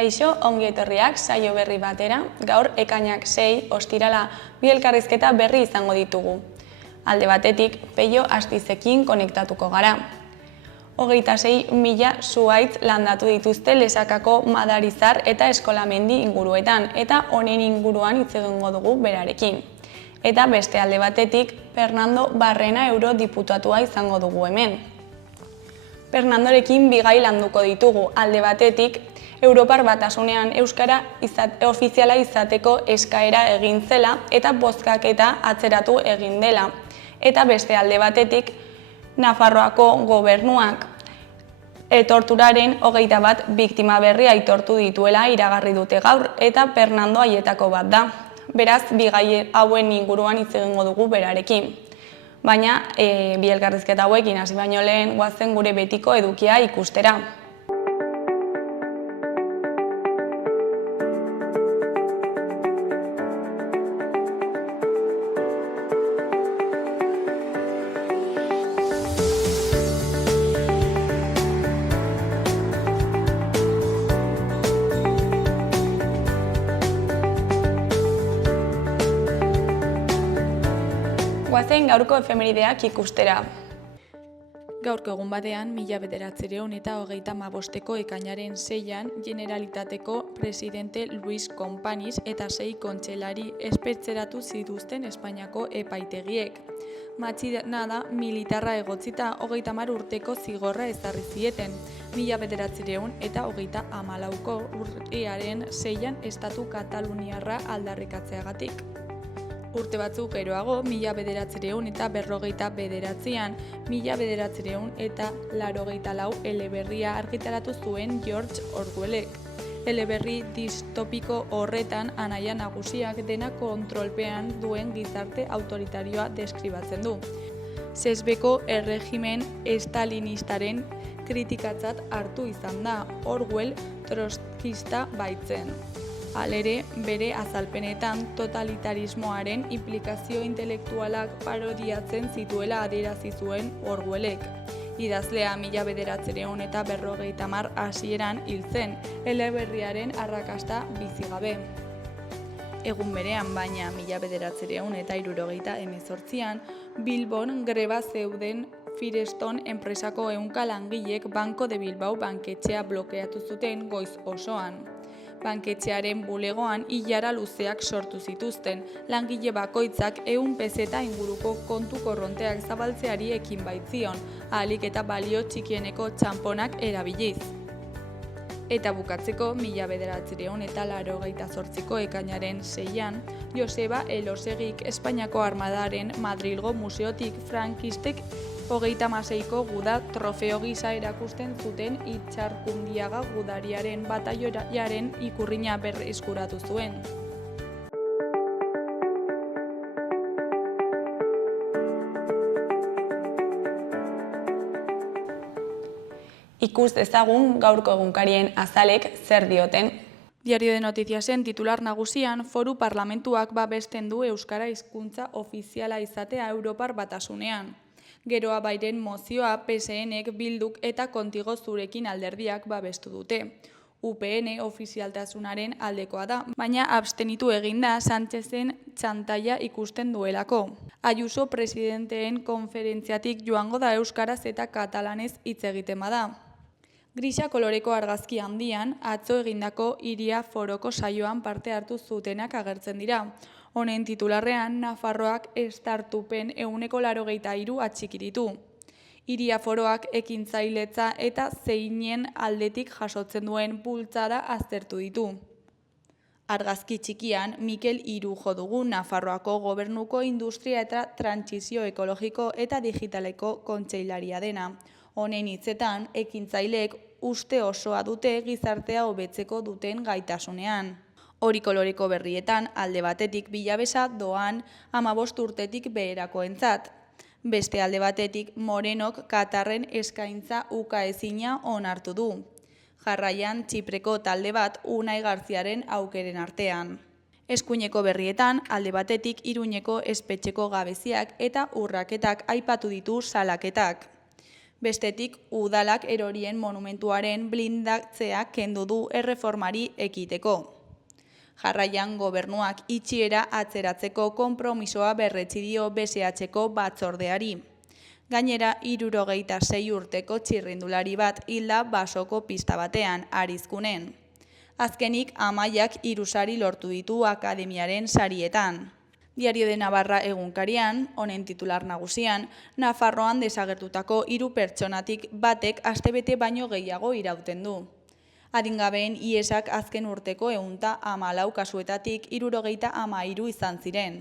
Kaixo, ongi etorriak saio berri batera, gaur ekainak 6 ostirala bi elkarrizketa berri izango ditugu. Alde batetik, Peio Astizekin konektatuko gara. 26.000 zuhaitz landatu dituzte Lesakako Madarizar eta Eskolamendi inguruetan, eta honen inguruan hitz egingo dugu berarekin. Eta beste alde batetik, Fernando Barrena eurodiputatua izango dugu hemen. Fernandorekin bigai landuko ditugu, alde batetik, Europar Batasunean euskara ofiziala izateko eskaera egin zela eta bozkaketa atzeratu egin dela. Eta beste alde batetik, Nafarroako gobernuak torturaren 21 biktima berri aitortu dituela iragarri dute gaur, eta Fernando haietako bat da. Beraz, bigai hauen inguruan hitz egingo dugu berarekin. Baina, bi elkarrizketa hauekin hasi baino lehen goazen gure betiko edukia ikustera. Goazen gaurko efemerideak ikustera. Gaurko egun batean, 1935ko ekainaren 6an, Generalitateko presidente Luis Companys eta 6 kontseilari espetxeratu zituzten Espainiako epaitegiek. Matxinada militarra egotzita 30 urteko zigorra ezarri zieten, 1934ko urriaren 6an estatu kataluniarra aldarrikatzeagatik. Urte batzuk geroago, 1949an, 1984 eleberria argitaratu zuen George Orwellek. Eleberri distopiko horretan anaia nagusiak dena kontrolpean duen gizarte autoritarioa deskribatzen du. Zesbeko erregimen estalinistaren kritikatzat hartu izan da, Orwell trotskista baitzen. Halere, bere azalpenetan totalitarismoaren implikazio intelektualak parodiatzen zituela adierazi zuen Orwellek. Idazlea 1950 hasieran hil zen, eleberriaren arrakasta bizi gabe. Egun berean, baina 1978an, Bilbon greba zeuden Firestone enpresako 100 langilek Banco de Bilbao banketxea blokeatu zuten goiz osoan. Banketxearen bulegoan ilara luzeak sortu zituzten, langile bakoitzak 100 peseta inguruko kontu korronteak zabaltzeari ekin baitzion, ahalik eta balio txikieneko txanponak erabiliz. Eta bukatzeko, 1988ko ekainaren 6an, Joseba Elosegik Espainiako Armadaren Madrilgo museotik frankistek 36ko guda trofeo gisa erakusten zuten Itxarkundiaga gudariaren batailoaren ikurrina berreskuratu zuen. Ikus dezagun gaurko egunkarien azalek zer dioten. Diario de Noticiasen titular nagusian, Foru Parlamentuak babesten du euskara hizkuntza ofiziala izatea Europar Batasunean. Geroa bairen mozioa PSNek, Bilduk eta Kontigo Zurekin alderdiak babestu dute. UPN ofizialtasunaren aldekoa da, baina abstenitu eginda Sánchezen txantaia ikusten duelako. Ayuso presidenteen konferentziatik joango da euskaraz eta katalanez hitz egiten bada. Grisa koloreko argazki handian, atzo egindako Iria Foroko saioan parte hartu zutenak agertzen dira. Honen titularrean, Nafarroak estartupen 83 atxiki ditu. Iria Foroak ekintzailetza eta zeinen aldetik jasotzen duen bultzada aztertu ditu. Argazki txikian, Mikel Irujo dugu Nafarroako gobernuko industria eta trantsizio ekologiko eta digitaleko kontseilaria dena. Honen hitzetan, ekintzaileek uste osoa dute gizartea hobetzeko duten gaitasunean. Hori koloreko berrietan, alde batetik bilabesa doan 15 urtetik beherakoentzat. Beste alde batetik, Morenok Katarren eskaintza ukaezina onartu du. Jarraian, Txipreko talde bat Unai Garziaren aukeren artean. Eskuineko berrietan, alde batetik Iruñeko espetxeko gabeziak eta urraketak aipatu ditu salaketak. Bestetik, udalak erorien monumentuaren blindatzea kendu du erreformari ekiteko. Jarraian gobernuak itxiera atzeratzeko konpromisoa berretsi dio BSH-ko batzordeari. Gainera, 76 urteko txirrindulari bat hilda basoko pista batean, Arizkunen. Azkenik, Amaiak 3 sari lortu ditu akademiaren sarietan. Diario de Navarra egunkarian, honen titular nagusian, Nafarroan desagertutako 3 pertsonatik batek astebete baino gehiago irauten du. Adingabeen iesak azken urteko 114 kasuetatik 73 izan ziren.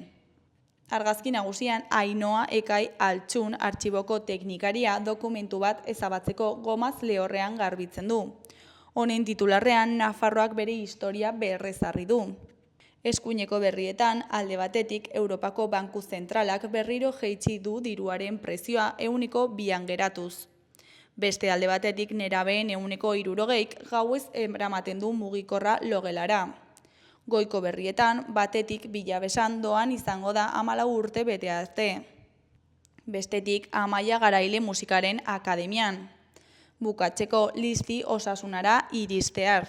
Argazki nagusian, Ainhoa Ekai Altxun artxiboko teknikaria dokumentu bat ezabatzeko gomaz lehorrean garbitzen du. Honen titularrean, Nafarroak bere historia berrezarri du. Eskuineko berrietan, alde batetik, Europako Banku Zentralak berriro jaitsi du diruaren prezioa 200 geratuz. Beste alde batetik, nerabeen 60%ik gauez eramaten du mugikorra logelara. Goiko berrietan, batetik Bilabesan doan izango da 14 urte bete arte. Bestetik, Amaia Garaile Musikaren Akademian. Bukatzeko, Listi osasunara iristear.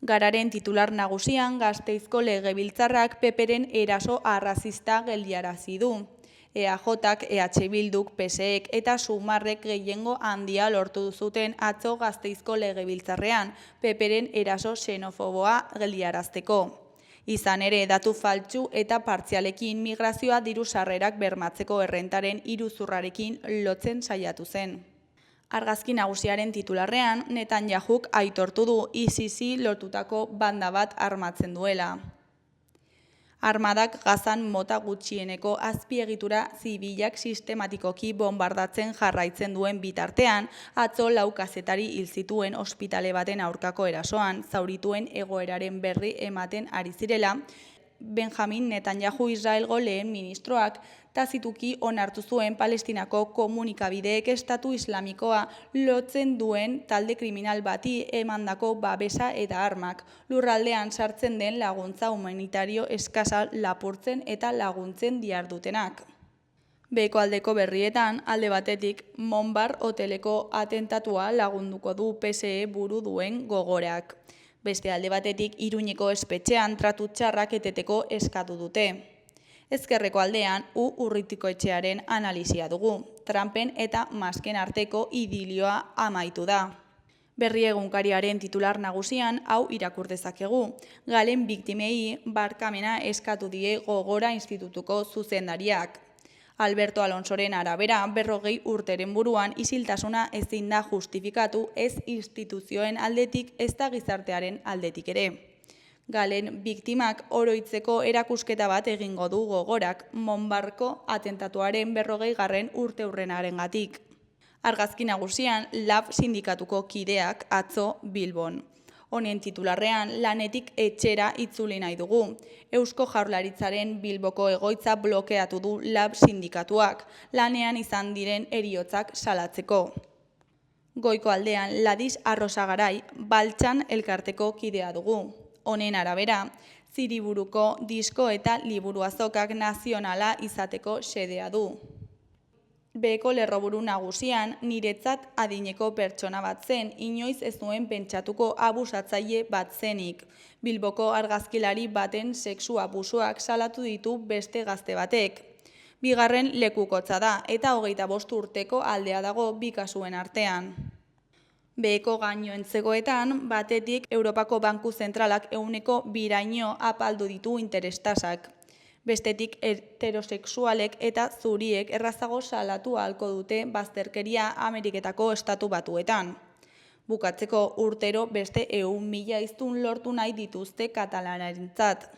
Gararen titular nagusian, Gasteizko Legebiltzarrak PPren eraso arrazista geldiarazi du. EAJak, EH Bilduk, PSEek eta Sumarrek gehiengo handia lortu zuten atzo Gasteizko Legebiltzarrean, PPren eraso xenofoboa geldiarazteko. Izan ere, datu faltsu eta partzialekin migrazioa diru sarrerak bermatzeko errentaren iruzurrarekin lotzen saiatu zen. Argazki nagusiaren titularrean, Netanyahuk aitortu du ISIS lortutako banda bat armatzen duela. Armadak Gazan mota gutxieneko azpiegitura zibilak sistematikoki bombardatzen jarraitzen duen bitartean, atzo 4 kazetari hil zituen ospitale baten aurkako erasoan, zaurituen egoeraren berri ematen ari zirela, Benjamin Netanyahu Israelgo lehen ministroak tazituki onartu zuen Palestinako komunikabideek Estatu Islamikoa lotzen duen talde kriminal bati emandako babesa eta armak, lurraldean sartzen den laguntza humanitario eskasa lapurtzen eta laguntzen dihardutenak. Beheko aldeko berrietan, alde batetik, Monbar hoteleko atentatua lagunduko du PSE buru duen Gogorak. Beste alde batetik, Iruñeko espetxean tratu txarrak eteteko eskatu dute. Ezkerreko aldean, Urritikoetxearen analisia dugu. Trumpen eta Masken arteko idilioa amaitu da. Berri egunkariaren titular nagusian, hau irakur dezakegu. Galen biktimei barkamena eskatu die Gogora Institutuko zuzendariak. Alberto Alonsoren arabera, 40 urteren buruan isiltasuna ezin da justifikatu ez instituzioen aldetik ez da gizartearen aldetik ere. Galen biktimak oroitzeko erakusketa bat egingo du Gogorak, Monbarko atentatuaren 40. urteurrenarengatik. Argazki nagusian, LAB sindikatuko kideak atzo Bilbon. Honen titularrean, lanetik etxera itzuli nahi dugu. Eusko Jaurlaritzaren Bilboko egoitza blokeatu du LAB sindikatuak, lanean izan diren heriotzak salatzeko. Goiko aldean, Ladis Arrosagarai, Baltsan elkarteko kidea dugu. Honen arabera, Ziriburuko disko eta liburu azokak nazionala izateko xedea du. Beheko lerroburu nagusian, niretzat adineko pertsona bat zen, inoiz ez nuen pentsatuko abusatzaile bat zenik. Bilboko argazkilari baten sexu abusuak salatu ditu beste gazte batek. Bigarren lekukotza da eta 25 urteko aldea dago bi kasuen artean. Beheko gainoentzegoetan, batetik Europako Banku Zentralak 200 apaldu ditu interestasak. Bestetik heterosexualek eta zuriek errazago salatu ahalko dute bazterkeria Ameriketako estatu batuetan. Bukatzeko urtero beste 100.000 hiztun lortu nahi dituzte katalanarentzat.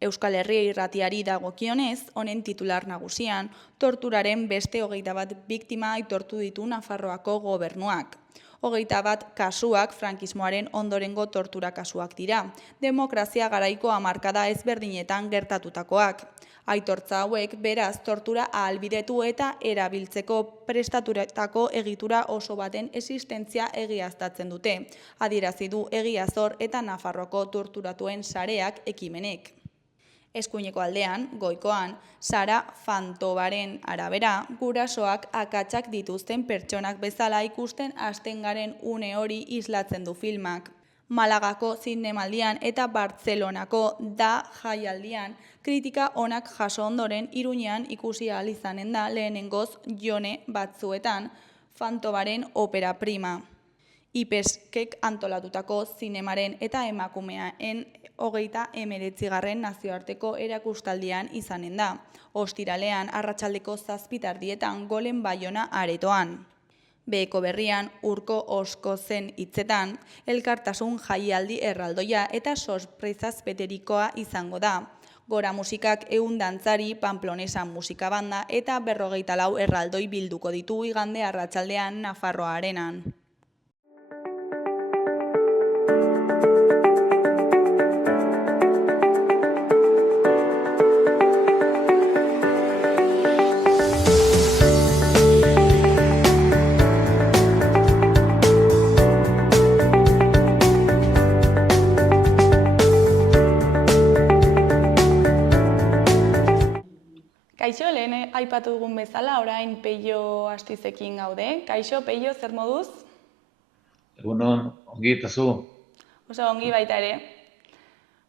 Euskal Herria irratiari dagokionez, honen titular nagusian, torturaren beste 21 biktima aitortu ditu Nafarroako gobernuak. 21 kasuak frankismoaren ondorengo tortura kasuak dira, demokrazia garaiko hamarkada ezberdinetan gertatutakoak. Aitortza hauek beraz tortura ahalbidetu eta erabiltzeko prestaturetako egitura oso baten existentzia egiaztatzen dute, adierazi du Egiazor eta Nafarroako torturatuen sareak ekimenek. Eskuineko aldean, goikoan, Sara Fantobaren arabera, gurasoak akatsak dituzten pertsonak bezala ikusten hasten garen une hori islatzen du filmak. Malagako zinemaldian eta Bartzelonako da jaialdian kritika onak jaso ondoren Iruñean ikusi ahal izanen da lehenengoz Jone batzuetan Fantobaren opera prima. IPESKek antolatutako zinemaren eta emakumeaen 39. nazioarteko erakustaldian izanen da, ostiralean arratsaldeko 7:00 Golen Baiona aretoan. Beheko berrian, Urko Oskozen hitzetan, elkartasun jaialdi erraldoia eta sorpresaz beterikoa izango da. Gora musikak 100 dantzari, Pamplonesa musika banda eta 54 erraldoi bilduko ditu igande arratsaldean Nafarroa arenan. Kaixo, lehen aipatu dugun bezala, orain Peio Astizekin gaude. Kaixo, Peio, zer moduz? Egunon, ongi eta zu? Oso ongi baita ere.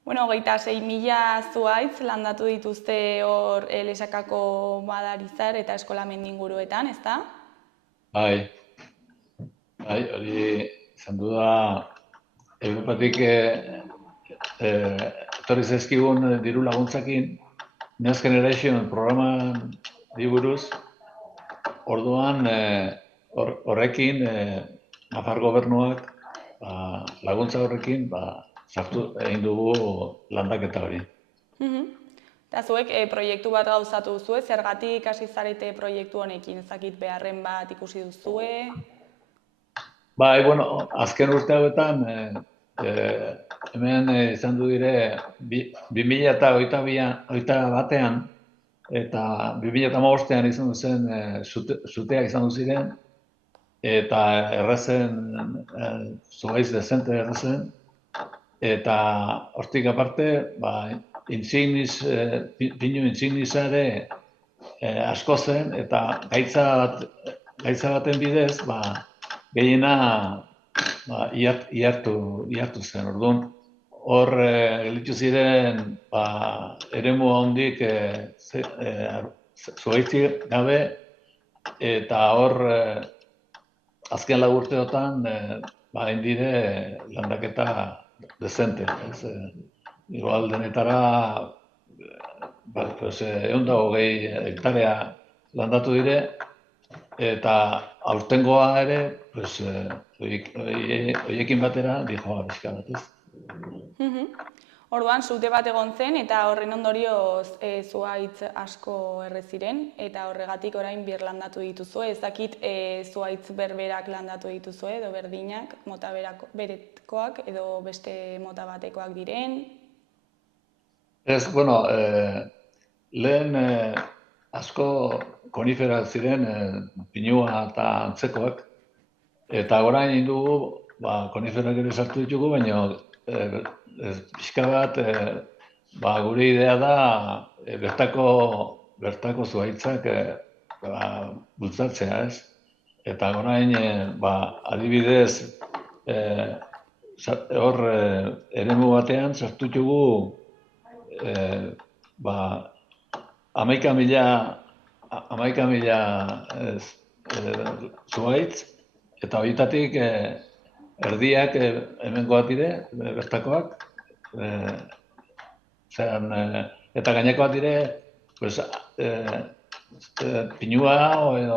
Bueno, 26.000 zuhaitz landatu dituzte hor Lesakako Madarizar eta eskolamendi inguruetan, ezta? Bai, hori izan du da, Europatik etorri zaizkigun diru laguntzakin, Next Generation programan buruz, orduan horrekin Nafar gobernuak laguntza horrekin sartu egin dugu landaketa hori. Eta zuek proiektu bat gauzatu duzue, zergatik hasi zarete proiektu honekin, ezakit beharren bat ikusi duzue? Bai, bueno, azken urte hauetan hemen izan du dire 2021 eta 2015 izan duzen zuteak izan du ziren eta errezen, zuhaiz dezente errezen, eta hortik aparte, pinu intzignizare asko zen, eta gaitza baten bidez, gehiena ihartu zen, orduan. Hor gelditu ziren eremu handik zuhaitzik gabe, eta hor azken 4 urteotan egin dire landaketa dezente. Igual denetara 120 hektarea landatu dire, eta aurtengoa ere, horiekin batera, dijoa bizka bat ez. Orduan, zute bat egon zen eta horren ondorioz zuhaitz asko erreziren eta horregatik orain bir landatu dituzue. Ez dakit zuhaitz berberak landatu dituzue edo berdinak, mota berekoak edo beste mota batekoak diren? Ez, bueno, lehen asko koniferak ziren pinua eta antzekoak, eta orain indugu koniferak ere sartu ditugu, baina pixka bat, gure idea da bertako zuhaitzak bultzatzea, ez? Eta orain, adibidez, hor eremu batean sartu ditugu 11.000 zuhaitz, eta horietatik erdiak hemengoak dire, bertakoak, eta gainekoak dire pinua edo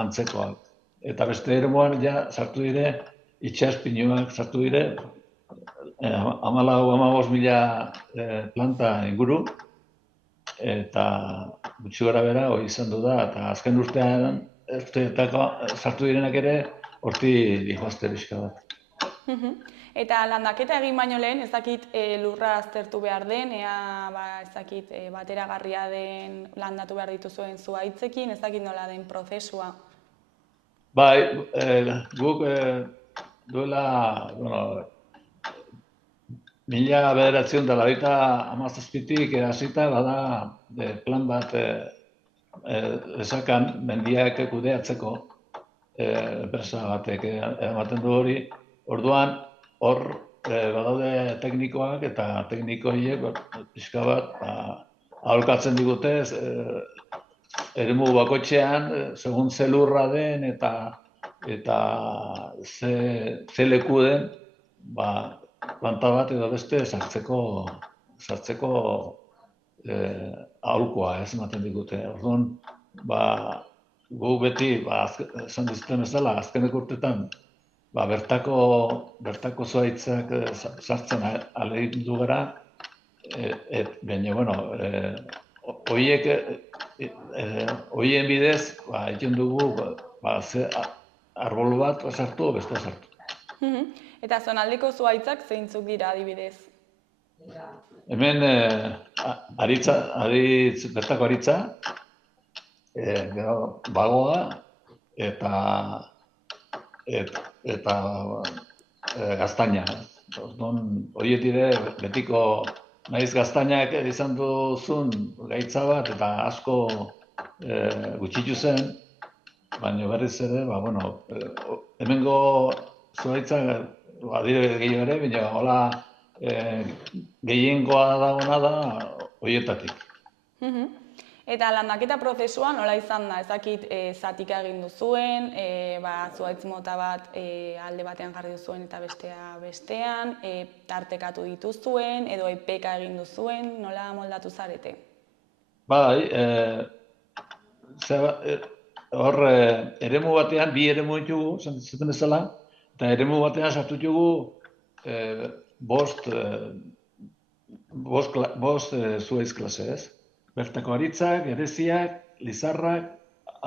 antzekoak. Eta beste eremuan sartu dire, itxas pinuak sartu dire, 14.000 planta inguru, eta gutxi gara bera hori izan du da, eta azken urteetako sartu direnak ere, horti dihoazte bizka bat. Eta landaketa egin baino lehen, ez dakit lurra aztertu behar den, ez dakit bateragarria den landatu behar dituzuen zuhaitzekin, ez dakit nola den prozesua. Bai, guk duela, 1997tik hasita bada plan bat esakan mendiak kudeatzeko enpresa batek ematen du hori. Orduan, hor badaude teknikoak eta tekniko horiek pixka bat aholkatzen digute eremu bakoitzean, segun ze lurra den eta ze leku den, planta bat edo beste sartzeko aholkoa ematen digute. Orduan, gu beti, esan dizuten bezala, azkeneko urtetan, bertako zuhaitzak sartzen ahalegindu gara, baina, horien bidez, egin dugu, arbol bat sartu, beste sartu. Eta zonaldeko zuhaitzak zeintzuk dira adibidez? Hemen bertako aritza, bagoa eta gaztaina. Horiek dire betiko, nahiz gaztainak izan duzun gaitza bat eta asko gutxitu zen, baina berriz ere, hemengo zuhaitzak adire gehiago ere, baina hola gehiengoa dagoena da horietatik. Eta landaketa prozesua nola izan da? Ezakit zatika egin duzuen, zuhaitz mota bat alde batean jarri duzuen eta bestea bestean, tartekatu dituzuen edo epeka egin duzuen, nola moldatu zarete? Bai, hor eremu batean, bi eremu ditugu, zaten bezala, eta eremu batean sartu ditugu bost zuhaitz klase, ez? Bertako aritzak, gereziak, lizarrak,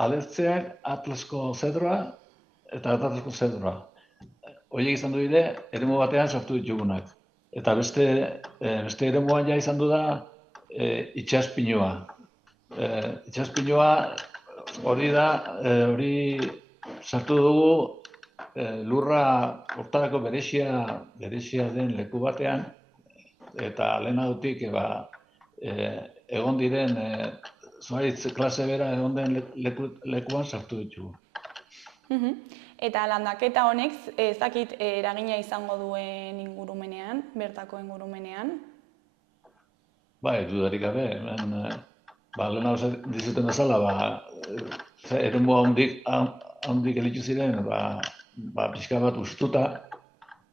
alertzeak, atlasko zedroa eta atlasko zedroa. Horiek izan du dire, eremu batean sartu ditugunak. Eta beste eremuan ja izan du da itxaspinua. Itxaspinua hori sartu dugu lurra hortarako berezia den leku batean, eta lehenagotik egon diren zuhaitz klase bera egon den lekuan sartu ditugu. Eta landaketa honek ezakit eragina izango duen ingurumenean, bertako ingurumenean? Bai, dudarik gabe, lehenago dizuten bezala, eremu handik elitu ziren, pixka bat ustuta,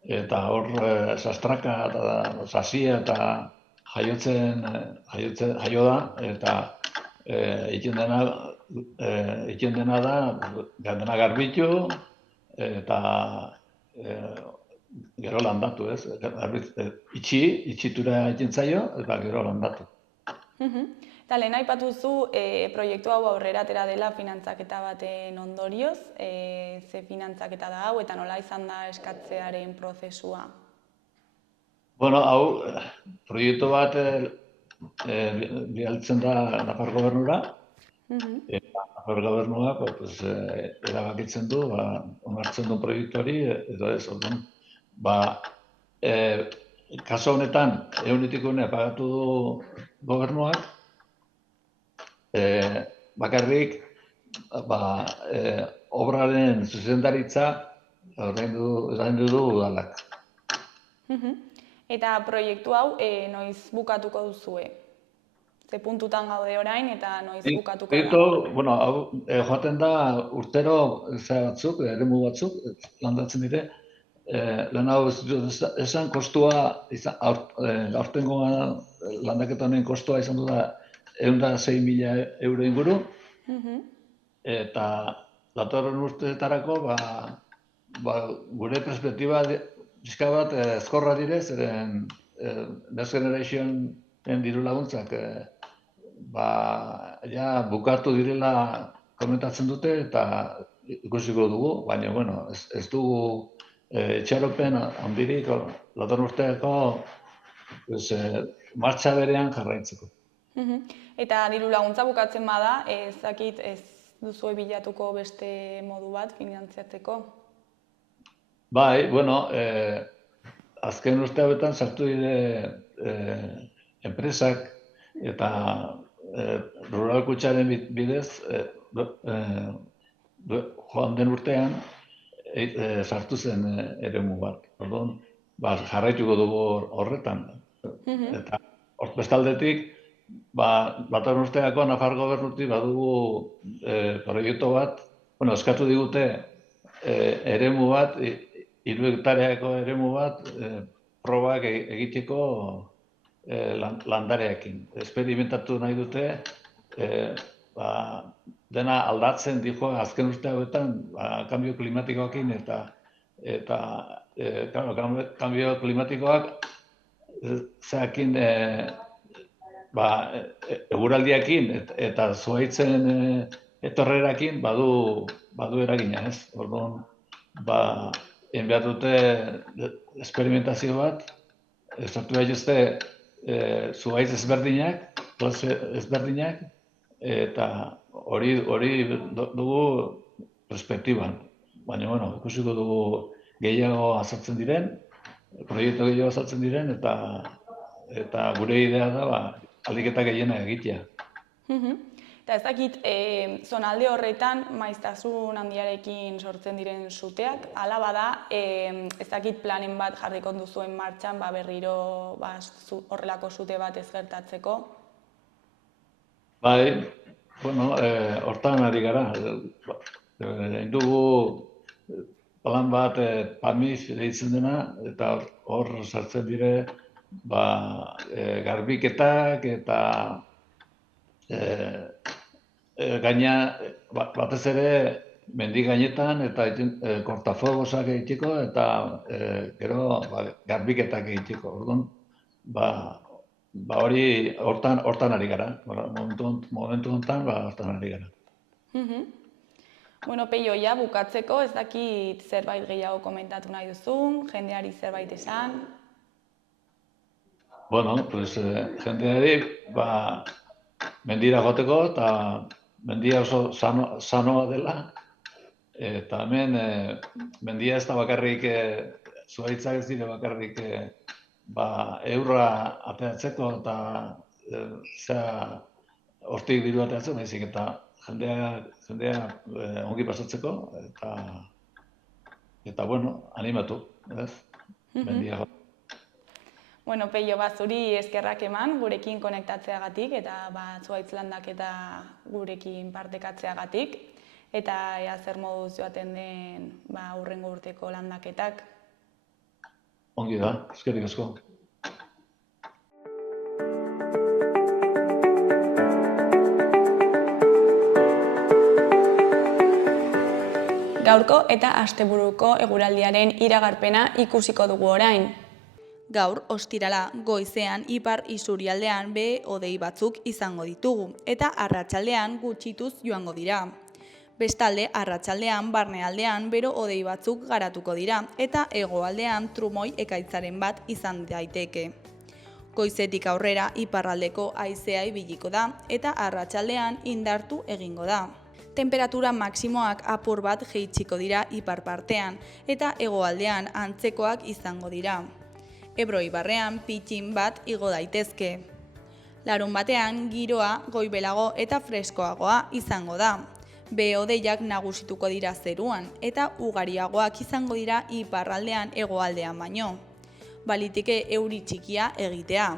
eta hor sastraka eta sasia eta jaio da, eta egiten dena da, dena garbitu, eta gero landatu, ez? Itxitura egiten zaio, eta gero landatu. Eta lehen aipatu zu proiektu hau aurrera atera dela finantzaketa baten ondorioz, ze finantzaketa da hau eta nola izan da eskatzearen prozesua? Hau proiektu bat bidaltzen da Nafar gobernura, eta Nafar gobernuak erabakitzen du, onartzen du proiektu hori, edo ez, orduan, kaso honetan, egunetik unea pagatu du gobernuak, bakarrik obraren zuzendaritza ordaindu du udalak. Eta proiektu hau noiz bukatuko duzue? Ze puntutan gaude orain eta noiz bukatuko da? Proiektu, hau joaten da urtero batzuk, eremu batzuk, landatzen dire. Lehenago esan kostua, aurtengo landaketa honen kostua izan du da 106.000 euro inguru, eta datorren urteetarako gure perspektiba pixka bat ezkorra dire, zeren Next Generationen diru laguntzak bukatu direla komentatzen dute eta ikusiko dugu, baina ez dugu etxaropen handirik datorren urteako martxa berean jarraitzeko. Eta diru laguntza bukatzen bada, ez duzu bilatuko beste modu bat finantziatzeko? Bai, azken urte hauetan sartu dire enpresak eta Rural Kutxaren bidez joan den urtean sartu zen eremu bat. Orduan, jarraituko dugu horretan. Eta bestaldetik, datorren urteako Nafar Gobernutik badugu proiektu bat, eskatu digute eremu bat, 3 hektareako eremu bat, probak egiteko landareekin. Esperimentatu nahi dute, dena aldatzen dijo azken urte hauetan, kanbio klimatikoekin eta kanbio klimatikoak zeakin eguraldiakin eta zuhaitzen etorrerakin badu eragina, ez? Orduan, egin behar dute esperimentazio bat, sortu behar zuhaitz ezberdinak, klase ezberdinak, eta hori dugu perspektiban. Baina, ikusiko dugu gehiago azaltzen diren, proiektu gehiago azaltzen diren, eta gure idea da, aldiketa gehiena egitea. Eta ez dakit, zonalde horretan maiztasun handiarekin sortzen diren suteak, hala bada, ez dakit planen bat jarriko duzuen martxan, berriro horrelako sute bat ez gertatzeko? Bai, hortan ari gara. Egin dugu plan bat, PAMIF deitzen dena, eta hor sartzen dire garbiketak eta gaina batez ere mendi gainetan eta kortafuegosak egiteko eta gero garbiketak egiteko. Orduan, hori hortan ari gara. Momentu honetan hortan ari gara. Bueno, Peio, bukatzeko, ez dakit zerbait gehiago komentatu nahi duzun, jendeari zerbait esan? Jendeari mendira joteko eta mendia oso sanoa dela. Eta hemen mendia ez da bakarrik, zuhaitzak ez dire bakarrik eurra ateratzeko eta hortik diru ateratzen, baizik eta jendea ongi pasatzeko eta animatu, ez? Mendia joteko. Bueno, Peio, zuri eskerrak eman gurekin konektatzeagatik eta zuhaitz landak eta gurekin partekatzeagatik eta ea zer moduz joaten den hurrengo urteko landaketak. Ongi da, eskerrik asko. Gaurko eta asteburuko eguraldiaren iragarpena ikusiko dugu orain. Gaur, ostirala, goizean ipar isurialdean hodei batzuk izango ditugu, eta arratsaldean gutxituz joango dira. Bestalde, arratsaldean barnealdean hodei batzuk garatuko dira, eta hegoaldean trumoi ekaitzaren bat izan daiteke. Goizetik aurrera iparraldeko haizea ibiliko da, eta arratsaldean indartu egingo da. Temperatura maksimoak apur bat jaitsiko dira ipar partean, eta hegoaldean antzekoak izango dira. Ebro ibarrean pitxin bat igo daitezke. Larun batean giroa goibelago eta freskoagoa izango da. Hodeiak nagusituko dira zeruan eta ugariagoak izango dira iparraldean hegoaldean baino. Baliteke euri txikia egitea.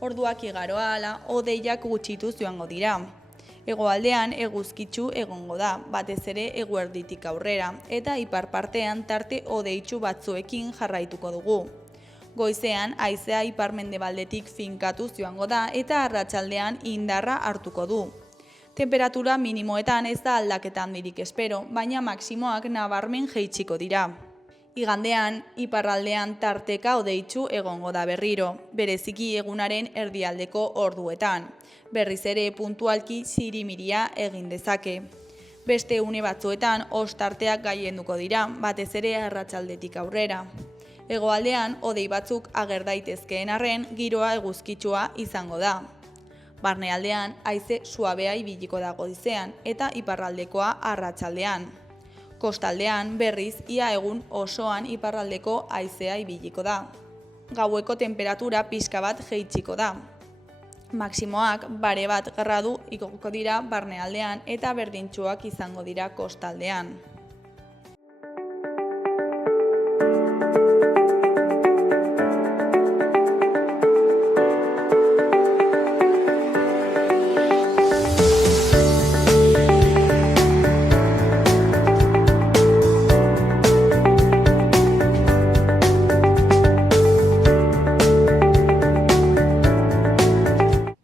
Orduak igaro ahala hodeiak gutxituz joango dira. Hegoaldean eguzkitsu egongo da, batez ere eguerditik aurrera, eta ipar partean tarte hodeitsu batzuekin jarraituko dugu. Goizean, haizea ipar-mendebaldetik finkatuz joango da eta arratsaldean indarra hartuko du. Temperatura minimoetan ez da aldaketa handirik espero, baina maksimoak nabarmen jaitsiko dira. Igandean, iparraldean tarteka hodeitsu egongo da berriro, bereziki egunaren erdialdeko orduetan. Berriz ere puntualki zirimiria egin dezake. Beste une batzuetan ostarteak gailenduko dira, batez ere arratsaldetik aurrera. Hegoaldean hodei batzuk ager daitezkeen arren giroa eguzkitsua izango da. Barnealdean haize suabea ibiliko da goizean eta iparraldekoa arratsaldean. Kostaldean, berriz, ia egun osoan iparraldeko haizea ibiliko da. Gaueko temperatura pixka bat jaitsiko da. Maximoak bare bat gradu igoko dira barnealdean eta berdintsuak izango dira kostaldean.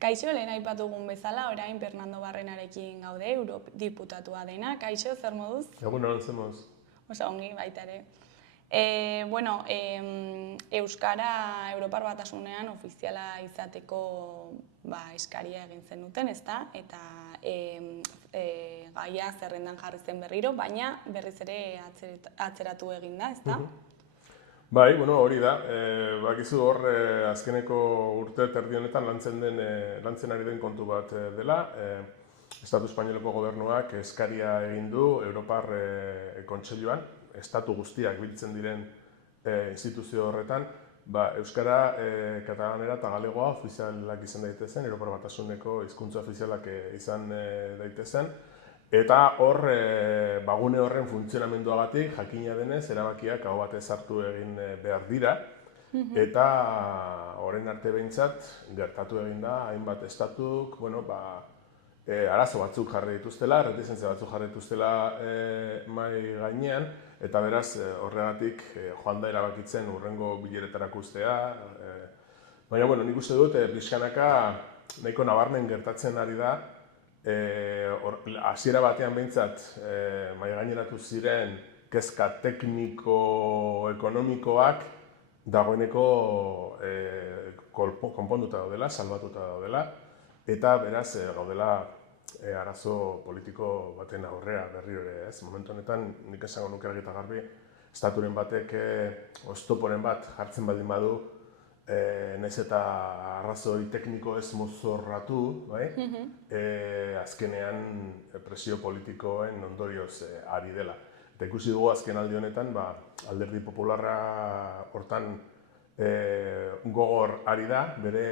Kaixo, lehen aipatugun bezala, orain Fernando Barrenarekin gaude, eurodiputatua dena. Kaixo, zer moduz? Egunon, zer moduz? Osa, ongi, baita ere. Euskara Europar Batasunean ofiziala izateko eskaria egin zenuten, ezta? Eta gaia zerrendan jarri zen berriro, baina berriz ere atzeratu egin da, ezta? Bai, hori da. Bakizu hor azkeneko urte terdi honetan lantzen ari den kontu bat dela. Estatu Espainoleko gobernuak eskaria egin du Europar Kontseiluan, estatu guztiak biltzen diren instituzio horretan, euskara, katalanera eta galegoa ofizialak izan daitezen, Europar Batasuneko hizkuntza ofizialak izan daitezen. Eta hor, gune horren funtzionamenduagatik, jakina denez, erabakiak hau batez hartu egin behar dira. Eta orain arte behintzat, gertatu egin da, hainbat estatuk, arazo batzuk jarri dituztela, retizentzia batzuk jarri dituztela mai gainean, eta beraz, horregatik joan da erabakitzen hurrengo bileretarako ustea. Baina, nik uste dut, pixkanaka nahiko nabarmen gertatzen ari da, hasiera batean behintzat mahaigaineratu ziren kezka tekniko-ekonomikoak dagoeneko konponduta daudela, salbatuta daudela, eta beraz gaudela arazo politiko baten aurrea berriro ere, ez? Momentu honetan nik esango nuke argi eta garbi, estaturen batek oztoporen bat jartzen baldin badu, nahiz eta arrazoi tekniko ez mozorratu, azkenean presio politikoen ondorioz ari dela. Eta ikusi dugu azken aldi honetan, Alderdi Popularra hortan gogor ari da, bere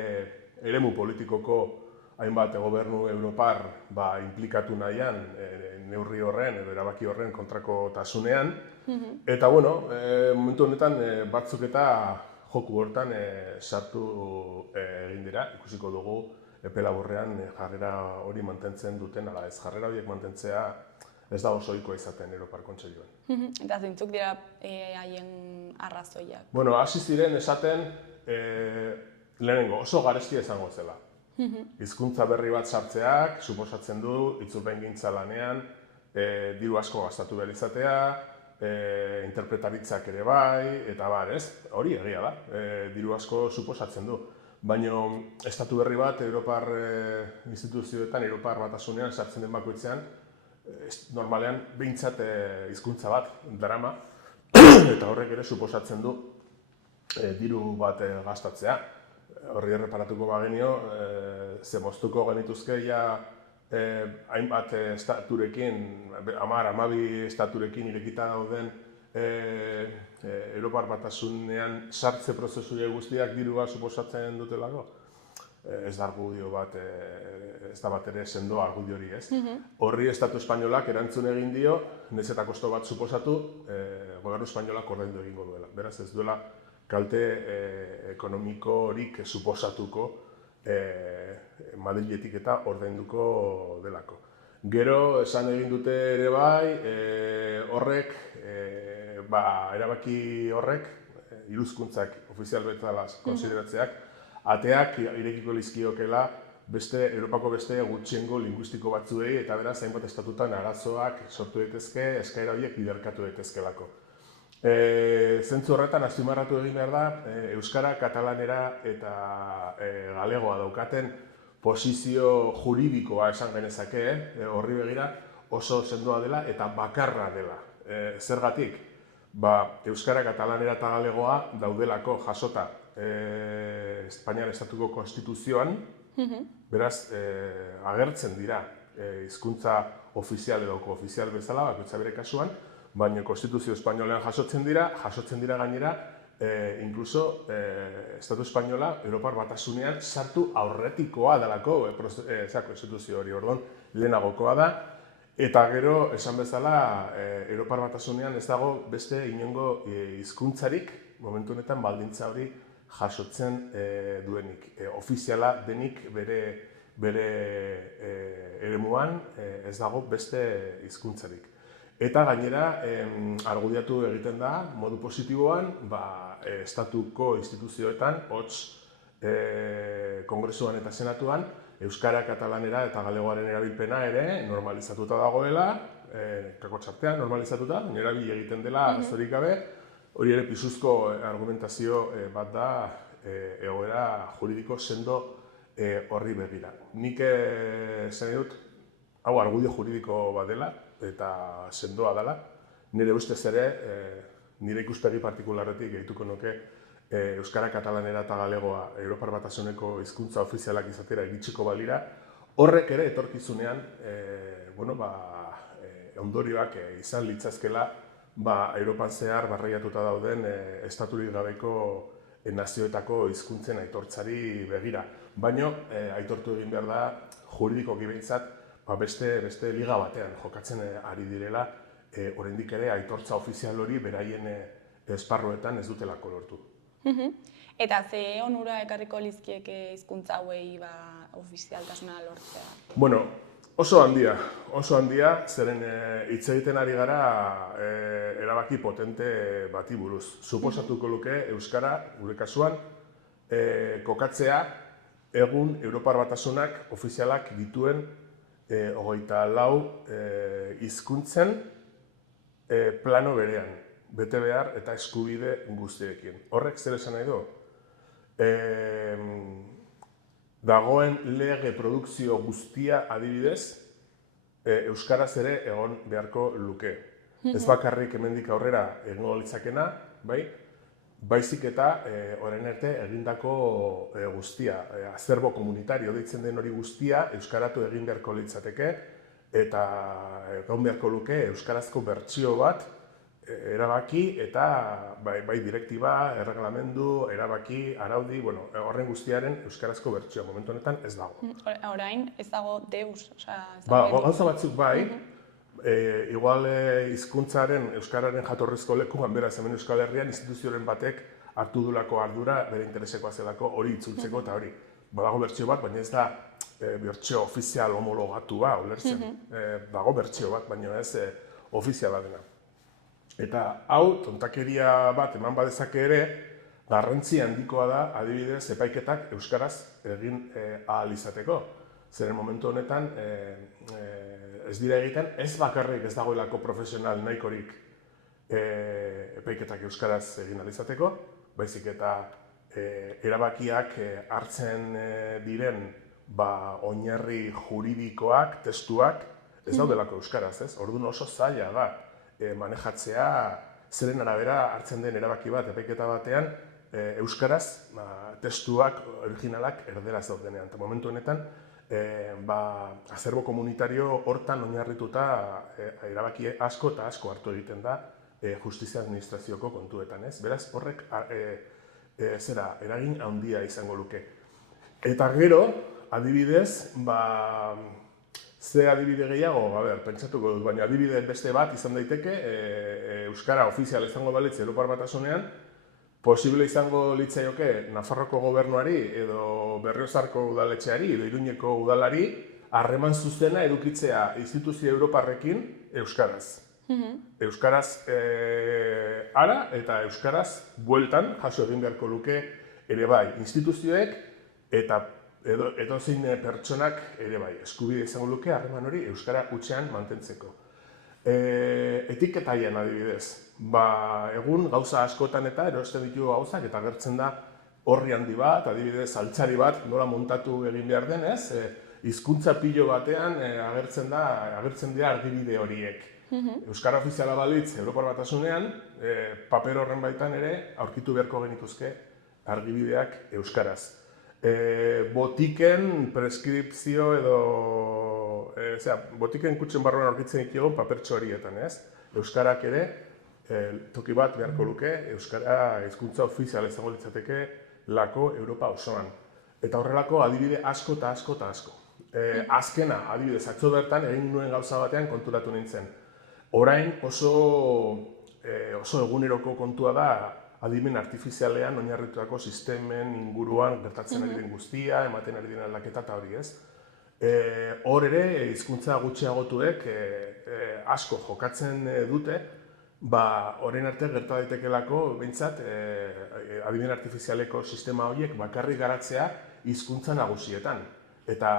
eremu politikoko hainbat gobernu europar implikatu nahian neurri horren edo erabaki horren kontrako tasunean. Eta momentu honetan batzuk eta joku hortan sartu egin dira, ikusiko dugu epe laburrean jarrera hori mantentzen duten, ala ez jarrera horiek mantentzea ez da oso ohikoa izaten Europar Kontseiluan. Eta zeintzuk dira haien arrazoiak? Hasi ziren esaten lehenengo oso garestia izango zela. Hizkuntza berri bat sartzeak, suposatzen du, itzulpengintza lanean, diru asko gastatu behar izatea, interpretaritzak ere bai, eta hori egia da, diru asko suposatzen du. Baina estatu berri bat, Europar instituzioetan, Europar Batasunean sartzen den bakoitzean, normalean behintzat hizkuntza bat darama, eta horrek ere suposatzen du diru bat gastatzea. Horri erreparatuko bagenio, ze moztuko genituzke hainbat estaturekin, 10-12 estaturekin irekita dauden Europar Batasunean sartze prozesu guztiak dirua suposatzen dutelako. Ez da argudio bat, ez da bat ere sendoa argudio hori, ez? Horri Estatu Espainolak erantzun egin dio, nahiz eta kosto bat suposatu, gobernu espainolak ordaindu egingo duela. Beraz ez duela kalte ekonomiko horik suposatuko Madriletik eta ordainduko delako. Gero, esan egin dute ere bai, horrek, erabaki horrek, iruzkuntzak ofizial bezala konsideratzeak, ateak irekiko lizkiokela Europako beste gutxiengo linguistiko batzuei eta beraz hainbat estatutan arazoak sortu daitezke, eskaera horiek biderkatu daitezkelako. Zentzu horretan azpimarratu egin behar da, euskara, katalanera eta galegoa daukaten posizio juridikoa esan genezake, horri begira oso sendoa dela eta bakarra dela. Zergatik? Euskara, katalanera eta galegoa daudelako jasota Espainiar Estatuko Konstituzioan, beraz agertzen dira hizkuntza ofizial edo koofizial bezala, bakoitza bere kasuan, baina Konstituzio Espainolean jasotzen dira gainera, incluso Estatu Espainola Europar Batasunean sartu aurretikoa delako konstituzio hori, orduan lehenagokoa da, eta gero, esan bezala, Europar Batasunean ez dago beste inongo hizkuntzarik, momentu honetan baldintza hori jasotzen duenik. Ofiziala denik bere eremuan ez dago beste hizkuntzarik. Eta gainera, argudiatu egiten da, modu positiboan, estatuko instituzioetan, Kongresuan eta Senatuan, Euskara, Katalanera eta Galegoaren erabilpena ere normalizatuta dagoela, kakotxartean normalizatuta, erabil egiten dela arazorik gabe, hori ere pisuzko argumentazio bat da egoera juridiko sendo horri begira. Nik esan dut, hau argudio juridiko bat dela, eta sendoa dela. Nire ustez ere, nire ikuspegi partikularretik gehituko nuke Euskara, Katalanera eta Galegoa Europar Batasuneko hizkuntza ofizialak izatera iritsiko balira, horrek ere etorkizunean ondorioak izan litzazkela Europan zehar barreiatuta dauden estaturik gabeko nazioetako hizkuntzen aitortzari begira. Baina aitortu egin behar da juridikoki behintzat beste liga batean jokatzen ari direla, oraindik ere aitortza ofizial hori beraien esparruetan ez dutelako lortu. Eta ze onura ekarriko lizkieke hizkuntza hauei ofizialtasuna lortzea? Bueno, oso handia, zeren hitz egiten ari gara erabaki potente bati buruz. Suposatuko luke Euskara, gure kasuan, kokatzea egun Europar Batasunak ofizialak dituen 24 hizkuntzen plano berean, bete behar eta eskubide guztiekin. Horrek zer esan nahi du? Dagoen lege produkzio guztia adibidez, euskaraz ere egon beharko luke. Ez bakarrik hemendik aurrera egongo litzakena, baizik eta orain arte egindako guztia. Azerbo komunitario deitzen den hori guztia euskaratu egin beharko litzateke, eta egon beharko luke euskarazko bertsio bat erabaki eta bai direktiba, erreglamendu, erabaki, araudi, horren guztiaren euskarazko bertsioa momentu honetan ez dago. Orain ez dago deus. Gauza batzuk bai, igual hizkuntzaren euskararen jatorrizko lekuan, beraz hemen Euskal Herrian instituzioren batek hartu dulako ardura bere interesekoa zelako hori itzultzeko eta hori. Badago bertsio bat, baina ez da bertsio ofizial homologatua, ulertzen. Dago bertsio bat, baina ez ofiziala dena. Eta hau, tontakeria bat eman badezake ere, garrantzi handikoa da, adibidez, epaiketak euskaraz egin ahal izateko. Zeren momentu honetan, ez dira egiten, ez bakarrik ez dagoelako profesional nahikorik epaiketak euskaraz egin ahal izateko, baizik eta erabakiak hartzen diren oinarri juridikoak, testuak, ez daudelako euskaraz, ez? Orduan oso zaila da manejatzea, zeren arabera hartzen den erabaki bat epaiketa batean, euskaraz testuak originalak erderaz daudenean. Eta momentu honetan, azerbo komunitario hortan oinarrituta erabaki asko eta asko hartu egiten da justizia administrazioko kontuetan, ez? Beraz, horrek eragin handia izango luke. Eta gero, adibidez, ze adibide gehiago, pentsatuko dut, baina adibide beste bat izan daiteke, euskara ofizial izango balitz Europar Batasunean, posible izango litzaioke Nafarroko gobernuari edo Berriozarko udaletxeari edo Iruñeko udalari harreman zuzena edukitzea instituzio europarrekin euskaraz. Euskaraz ara eta euskaraz bueltan jaso egin beharko luke ere bai instituzioek eta edozein pertsonak ere bai, eskubide izango luke harreman hori euskara hutsean mantentzeko. Etiketaian adibidez, egun gauza askotan eta erosten ditugu gauzak eta agertzen da horri handi bat, adibidez altzari bat nola montatu egin behar denez, hizkuntza pilo batean agertzen dira argibide horiek. Euskara ofiziala balitz Europar Batasunean, paper horren baitan ere aurkitu beharko genituzke argibideak euskaraz. Botiken preskripzio edo... botiken kutsen barruan aurkitzen ditugu papertxo horietan, ez? euskarak ere toki bat beharko luke, euskara hizkuntza ofiziala izango litzateke lako Europa osoan. Eta horrelako adibide asko eta asko eta asko. Azkena, adibidez, atzo bertan egin nuen gauza batean konturatu nintzen. Orain oso eguneroko kontua da adimen artifizialean oinarritutako sistemen inguruan gertatzen ari den guztia, ematen ari den aldaketa eta hori ez. Hor ere, hizkuntza gutxiagotuek asko jokatzen dute, orain arte gerta daitekelako, behintzat, adimen artifizialeko sistema horiek bakarrik garatzea hizkuntza nagusietan. Eta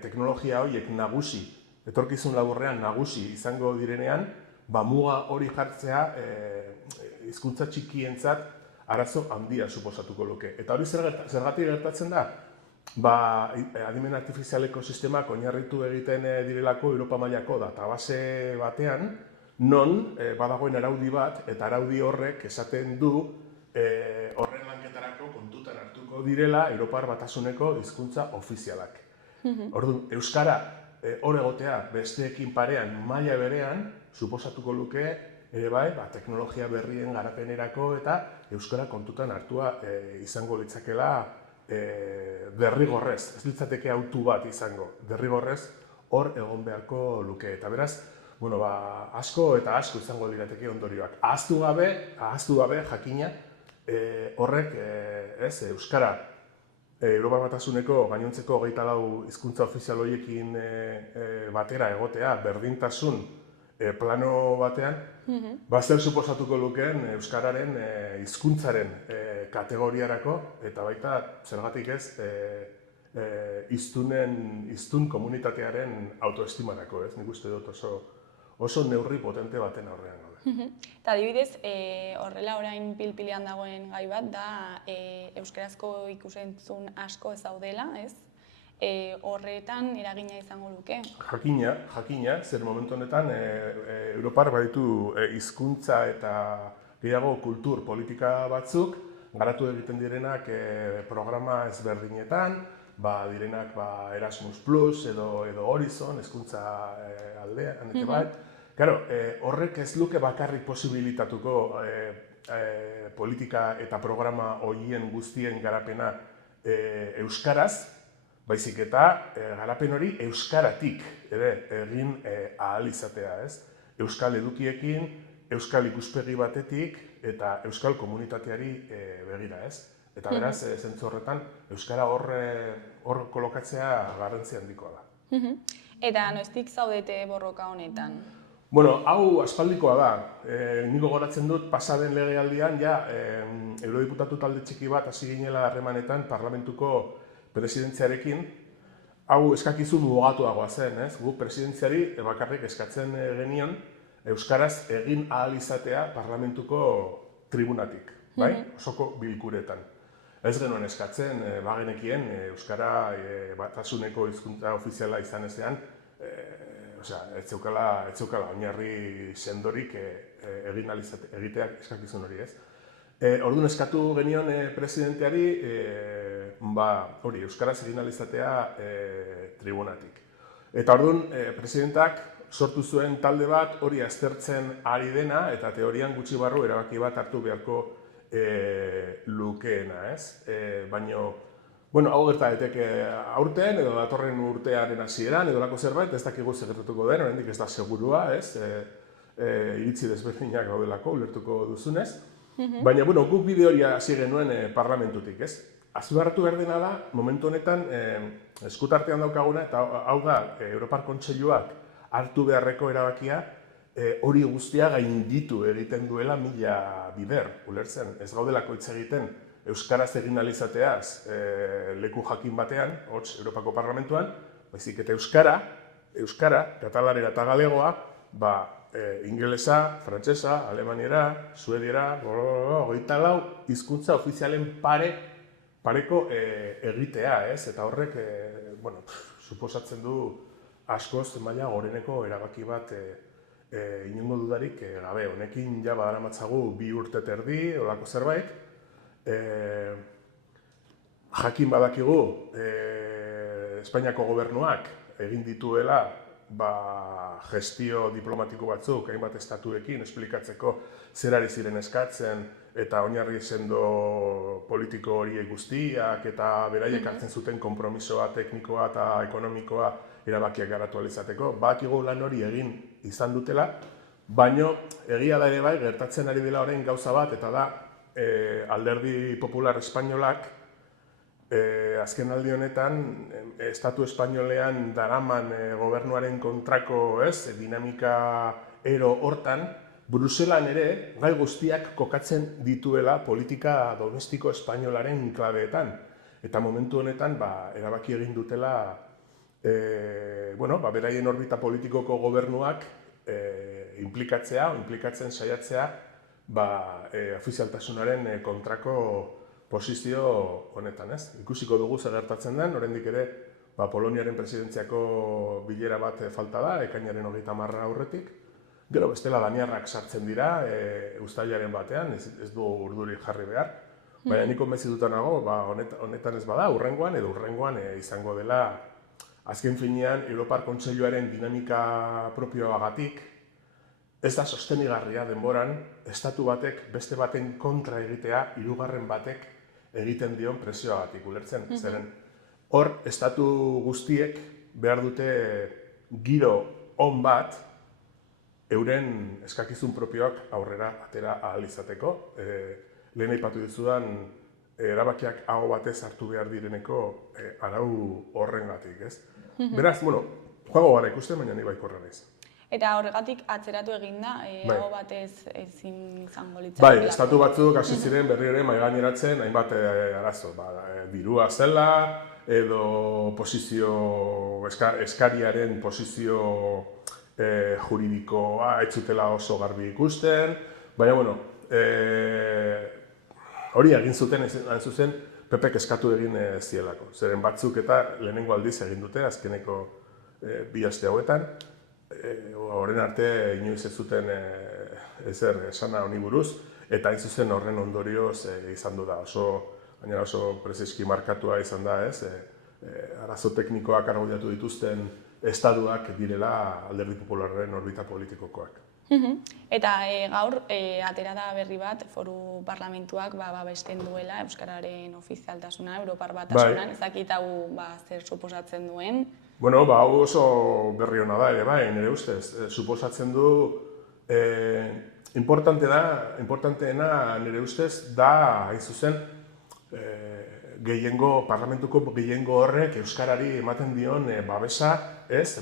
teknologia horiek nagusi, etorkizun laburrean nagusi izango direnean, muga hori jartzea hizkuntza txikientzat arazo handia suposatuko luke. Eta hori zergatik gertatzen da? Adimen artifizialeko sistemak oinarritu egiten direlako Europa mailako database batean, non badagoen araudi bat, eta araudi horrek esaten du horren lanketarako kontutan hartuko direla Europar Batasuneko hizkuntza ofizialak. Orduan, euskara hor egotea besteekin parean maila berean, suposatuko luke ere bai, teknologia berrien garapenerako eta euskara kontutan hartua izango litzakela derrigorrez, ez litzateke autu bat izango, derrigorrez hor egon beharko luke. Eta beraz, asko eta asko izango lirateke ondorioak. Ahaztu gabe jakina horrek euskara Europa Batasuneko gainontzeko 24 hizkuntza ofizial horiekin batera egotea, berdintasun plano batean, zer suposatuko lukeen euskararen hizkuntzaren kategoriarako eta baita zergatik ez hiztun komunitatearen autoestimarako, ez? Nik uste dut oso neurri potente baten aurrean gaude. Eta adibidez, horrela orain pil-pilean dagoen gai bat da euskarazko ikusentzun asko ez daudela, ez? Horretan eragina izango luke. Jakina, zer momentu honetan Europar baditu hizkuntza eta gehiago kultur politika batzuk garatu egiten direnak programa ezberdinetan, direnak Erasmus Plus edo Horizon, hezkuntza aldean, eta bat. Horrek ez luke bakarrik posibilitatuko politika eta programa horien guztien garapena euskaraz, baizik eta garapen hori euskaratik ere egin ahal izatea, ez? Euskal edukiekin, euskal ikuspegi batetik eta euskal komunitateari begira, ez? Eta beraz, zentzu horretan, euskara hor kolokatzea garrantzia handikoa da. Eta noiztik zaudete borroka honetan? Hau aspaldikoa da. Nik gogoratzen dut pasaden legealdian eurodiputatu talde txiki bat hasi ginela harremanetan parlamentuko presidentziarekin. Hau eskakizun mugatuagoa zen, ez? Gu presidentziari bakarrik eskatzen genion euskaraz egin ahal izatea parlamentuko tribunatik, bai? Osoko bilkuretan. Ez genuen eskatzen, bagenekien euskara batasuneko hizkuntza ofiziala izan ezean, ez zeukala oinarri sendorik egin ahal egiteak eskakizun hori, ez? Orduan eskatu genion presidenteari hori euskaraz egin ahal izatea tribunatik. Eta orduan presidentak sortu zuen talde bat hori aztertzen ari dena eta teorian gutxi barru erabaki bat hartu beharko lukeena, ez? Baina, hau gerta daiteke aurten edo datorren urtearen hasieran edo lako zerbait, ez dakigu zer gertatuko den, oraindik ez da segurua, ez? Iritzi desberdinak gaudelako, ulertuko duzunez. Baina, guk bide hori hasi genuen parlamentutik, ez? Azpimarratu behar dena da, momentu honetan eskutartean daukaguna, eta hau da, Europar Kontseiluak hartu beharreko erabakia, hori guztia gainditu egiten duela 1000 bider, ulertzen. Ez gaudelako hitz egiten euskaraz egin ahal izateaz leku jakin batean, hots Europako Parlamentuan, baizik eta euskara, katalanera eta galegoa, ingelesa, frantsesa, alemaniera, suediera, 24 hizkuntza ofizialen pareko egitea, ez? Eta horrek, suposatzen du askoz maila goreneko erabaki bat inongo dudarik gabe. Honekin ja badaramatzagu 2 urte eta erdi, olako zerbait. Jakin badakigu Espainiako gobernuak egin dituela gestio diplomatiko batzuk hainbat estatuekin esplikatzeko zer ari ziren eskatzen eta oinarri sendo politiko horiek guztiak eta beraiek hartzen zuten konpromisoa teknikoa eta ekonomikoa erabakiak garatu ahal izateko. Badakigu lan hori egin izan dutela, baino egia da ere bai gertatzen ari dela orain gauza bat eta da Alderdi Popular Espainolak azken aldi honetan, Estatu Espainolean daraman gobernuaren kontrako dinamika ero hortan, Bruselan ere gai guztiak kokatzen dituela politika domestiko espainolaren klabeetan. Eta momentu honetan erabaki egin dutela beraien orbita politikoko gobernuak implikatzen saiatzea ofizialtasunaren kontrako posizio honetan, ez? Ikusiko dugu zer gertatzen den, oraindik ere Poloniaren presidentziako bilera bat falta da, ekainaren 30 aurretik. Gero bestela daniarrak sartzen dira uztailaren batean, ez du urdurik jarri behar. Baina nik konbentzituta nago, honetan ez bada, hurrengoan izango dela azken finean Europar Kontseiluaren dinamika propioagatik ez da sostenigarria denboran estatu batek beste baten kontra egitea hirugarren batek egiten dion presioagatik ulertzen. Zeren hor estatu guztiek behar dute giro on bat euren eskakizun propioak aurrera atera ahal izateko. Lehen aipatu dizudan erabakiak aho batez hartu behar direneko arau horrengatik, ez? Beraz, joango gara ikusten, baina ni baikorra naiz. Eta horregatik atzeratu egin da, hau batez ezin izango litzateke. Bai, estatu batzuk hasi ziren berri ere mahaigaineratzen hainbat arazo. Dirua zela, edo eskariaren posizio juridikoa ez zutela oso garbi ikusten, baina, hori egin zuten, hain zuzen, PPek eskatu egin zielako. Zeren batzuk eta lehenengo aldiz egin dute, azkeneko 2 aste hauetan. Horren arte inoiz ez zuten ezer esana honi buruz, eta hain zuzen horren ondorioz izan du da. Gainera oso prezeski markatua izan da, ez? Arazo teknikoak argudiatu dituzten estatuak direla Alderdi Popularraren orbita politikokoak. Eta gaur, atera da berri bat, foru parlamentuak babesten duela Euskararen ofizialtasuna, Europar Batasunan, ezakit hau zer suposatzen duen. Hau oso berri hona da ere bai, nire ustez. Suposatzen du, importanteena nire ustez da, hain zuzen, parlamentuko gehiengo horrek Euskarari ematen dion babesa,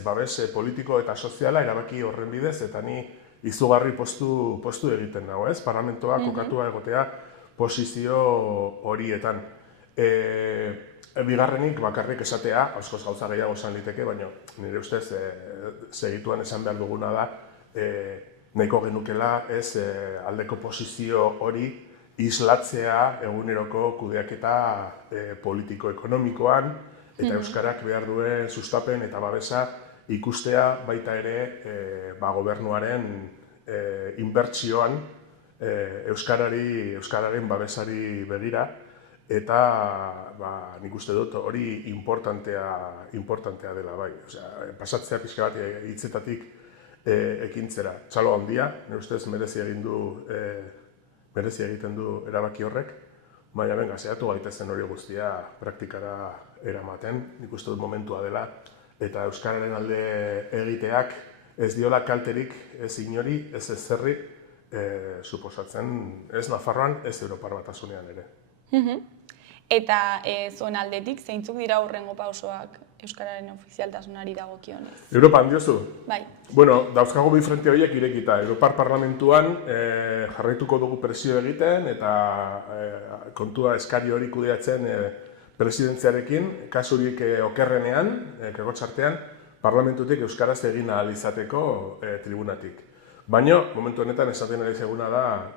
babes politiko eta soziala erabaki horren bidez, eta ni izugarri postu egiten nago, ez? Parlamentoa kokatua egotea posizio horietan. Bigarrenik bakarrik esatea, askoz gauza gehiago esan liteke, baina nire ustez segituan esan behar duguna da nahiko genukela ez aldeko posizio hori islatzea eguneroko kudeaketa politiko-ekonomikoan eta Euskarak behar duen sustapen eta babesa ikustea baita ere gobernuaren inbertsioan Euskararen babesari begira eta nik uste dut hori importantea dela bai. Pasatzea pixka bat hitzetatik ekintzera. Txalo handia, nire ustez merezi egiten du erabaki horrek, baina benga, zehatu gaitezen hori guztia praktikara eramaten, nik uste dut momentua dela, eta Euskararen alde egiteak ez diola kalterik, ez inori, ez zerri, suposatzen ez Nafarroan, ez Europar Batasunean ere. Eta zuen aldetik, zeintzuk dira hurrengo pausoak Euskararen ofizialtasunari dagokionez? Europan diozu? Bai. Dauzkago bi frente horiek irekita. Europar Parlamentuan jarraituko dugu presio egiten eta kontua eskari hori kudeatzen presidentziarekin, kasurik okerrenean, kegotxartean, parlamentutik Euskaraz egin ahal izateko tribunatik. Baina, momentu honetan esaten ari zeguna da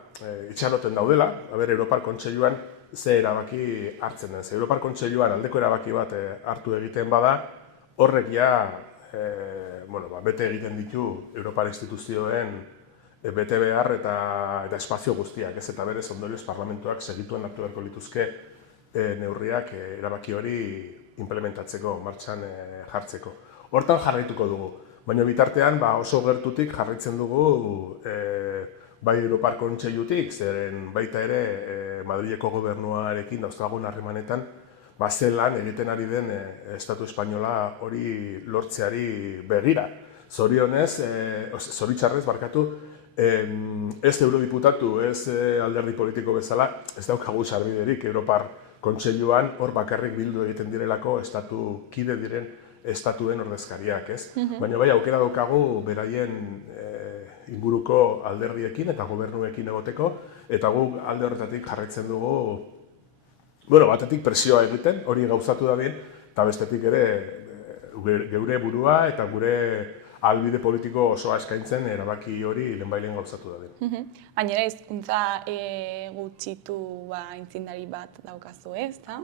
itxaroten daudela, Europar Kontseiluan ze erabaki hartzen den. Europar Kontseiluan aldeko erabaki bat hartu egiten bada, horrek bete egiten ditu Europar instituzioen bete behar eta espazio guztiak, ez eta berez ondorioz parlamentuak segituen hartu beharko lituzke neurriak erabaki hori implementatzeko, martxan jartzeko. Hortan jarraituko dugu. Baina bitartean oso gertutik jarraitzen dugu bai Europar Kontseilutik, zeren baita ere Madrileko gobernuarekin dauzkagun harremanetan zelan egiten ari den Estatu Espainola hori lortzeari begira. Zoritxarrez, ez eurodiputatu, ez alderdi politiko bezala, ez daukagu sarbiderik Europar Kontseiluan hor bakarrik bildu egiten direlako estatu kide diren estatuen ordezkariak, ez? Baina bai aukera daukagu beraien inguruko alderdiekin eta gobernuekin egoteko, eta guk alde horretatik jarraitzen dugu, batetik presioa egiten, hori gauzatu da bien, eta bestetik ere geure burua eta gure albide politiko osoa eskaintzen erabaki hori lehenbailen gauzatu da bien. Gainera hizkuntza gutxitu aintzindari bat daukazu, ez da?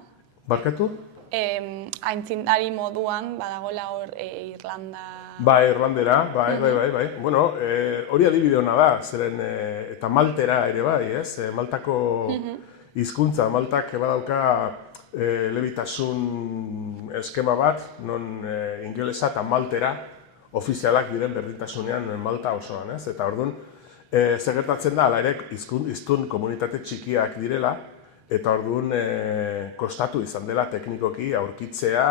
Barkatu? Aintzindari moduan badagoela hor Irlanda... Irlandera, bai. Bueno, hori adibide hona da, zeren eta Maltera ere bai, ez? Maltako hizkuntza, Maltak badauka elebitasun eskema bat, non ingelesa eta Maltera ofizialak diren berdintasunean Malta osoan, ez? Eta orduan, gertatzen da, ala ere, hiztun komunitate txikiak direla, eta orduan kostatu izan dela teknikoki aurkitzea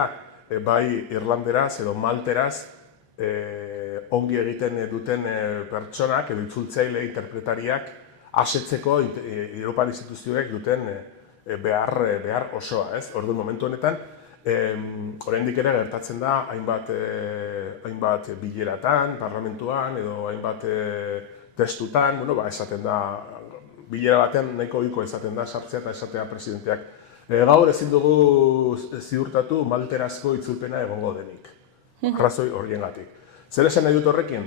bai irlanderaz edo malteraz ongi egiten duten pertsonak edo itzultzaile interpretariak asetzeko Europar instituzioek duten behar osoa, ez? Orduan momentu honetan, oraindik ere gertatzen da hainbat bileratan, parlamentuan edo hainbat testutan, esaten da bilera batean nahiko ohikoa izaten da sartzea eta esatea presidenteak. Gaur ezin dugu ziurtatu malterazko itzulpena egongo denik. Arrazoi horiengatik. Zer esan nahi dut horrekin?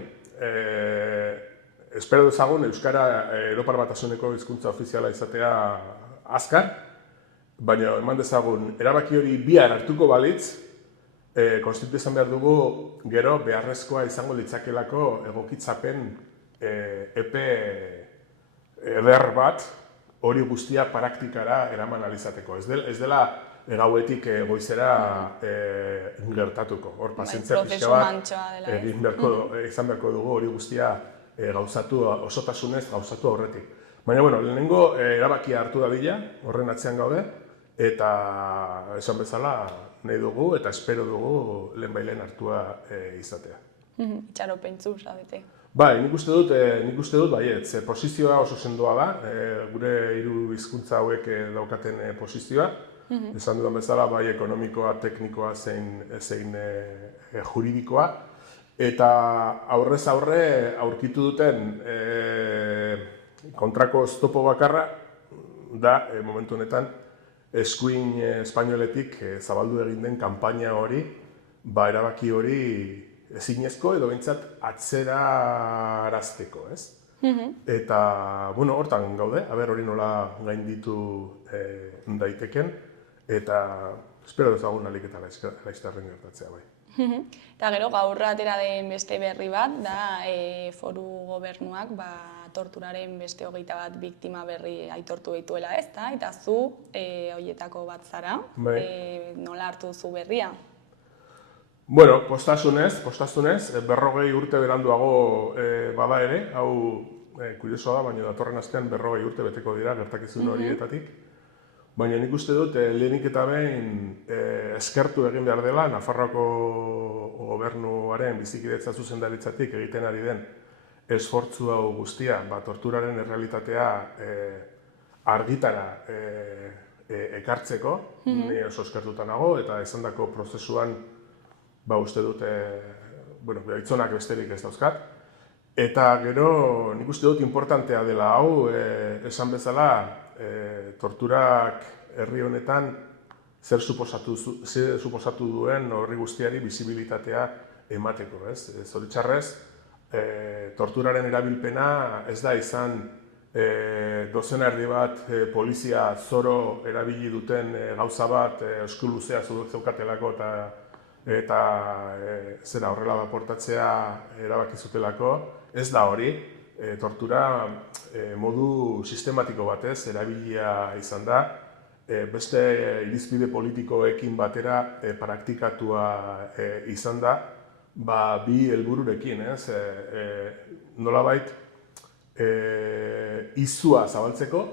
Espero dezagun Euskara Europar Batasuneko hizkuntza ofiziala izatea azkar, baina eman dezagun erabaki hori bihar hartuko balitz, konstituzioa izan behar dugu gero beharrezkoa izango litzakelako egokitzapen epe eder bat hori guztia praktikara eraman alizateko. Ez dela gauetik goizera gertatuko. Hor pazientzia pixka bat izan beharko dugu hori guztia gauzatu osotasunez gauzatu aurretik. Baina, lehenengo erabakia hartu dadila, horren atzean gaude, eta esan bezala nahi dugu eta espero dugu lehenbailen hartua izatea. Itxaropentzu, zabete. Nik uste dut baietz, posizioa oso sendoa da, gure hiru hizkuntza hauek daukaten posizioa. Esan dudan bezala, bai ekonomikoa, teknikoa, zein juridikoa. Eta aurrez aurre aurkitu duten kontrako oztopo bakarra da, momentu honetan, eskuin espainoletik zabaldu egin den kanpaina hori, erabaki hori ezinezko edo behintzat atzerarazteko, ez? Eta, hortan gaude, hori nola gainditu daiteken, eta espero dezagun alik eta laiztarren gertatzea bai. Eta gero gaur atera den beste berri bat, da foru gobernuak torturaren beste 21 biktima berri aitortu dituela, ez da? Eta zu horietako bat zara, nola hartu zu berria? Postasunez, 40 urte beranduago bada ere, hau kuriosoa da, baina datorren astean 40 urte beteko dira gertakizun horietatik. Baina nik uste dut lehenik eta behin eskertu egin behar dela Nafarroako gobernuaren bizikidetza zuzendaritzatik egiten ari den esfortzu hau guztia, torturaren errealitatea argitara ekartzeko, ni oso eskertuta nago eta esandako prozesuan uste dut, gaitzonak besterik ez dauzkat. Eta gero nik uste dut importantea dela hau, esan bezala, torturak herri honetan zer suposatu duen horri guztiari bizibilitatea emateko, ez? Zoritxarrez, torturaren erabilpena ez da izan dozena erdi bat polizia zoro erabili duten gauza bat eskuluzea zeukatelako eta zera horrela portatzea erabaki zutelako, ez da hori. Tortura modu sistematiko batez erabilia izan da, beste irizpide politikoekin batera praktikatua izan da, bi helbururekin, nolabait izua zabaltzeko,